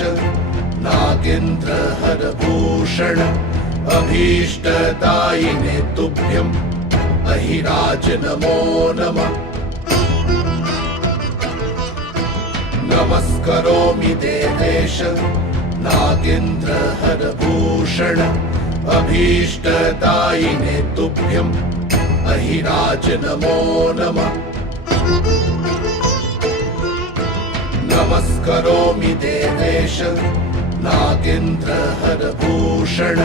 नागेन्द्रहरभूषण अभीष्टदायिने तुभ्यम् अहिराज नमो नमः। नमस्करोमि देवेश नागेन्द्रहरभूषण अभीष्टदायिने तुभ्यम् अहिराज नमो नमः। नमस्करोमि देवेश नागेन्द्रहरभूषण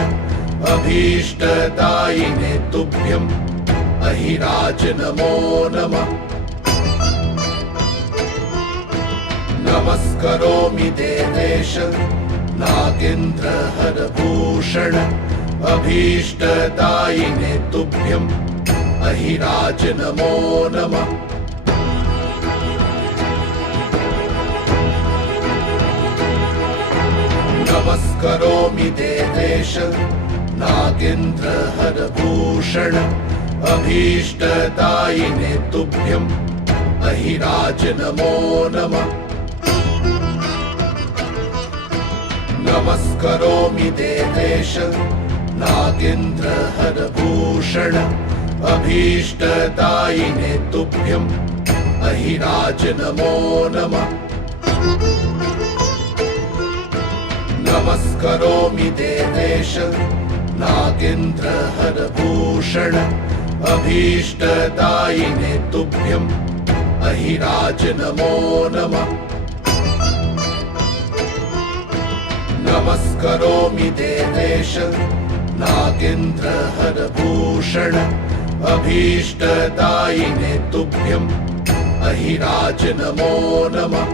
अभीष्टदायिने तुभ्यम् अहिराज नमो नमः। नमस्करोमि देवेश नागेन्द्रहरभूषण अभीष्टदायिने तुभ्यम् अहिराज नमो नमः। नमस्करोमि देवेश नागेन्द्रहरभूषण अभीष्टदायिने तुभ्यम् अहिराज नमो नमः। नमस्करोमि देवेश नागेन्द्रहरभूषण अभीष्टदायिने तुभ्यम् अहिराज नमो नमः। नमस्करोमि देवेश नागेन्द्रहरभूषण अभीष्टदायिने तुभ्यम् अहिराज नमो नमः। नमस्करोमि देवेश नागेन्द्रहरभूषण अभीष्टदायिने तुभ्यम् अहिराज नमो नमः।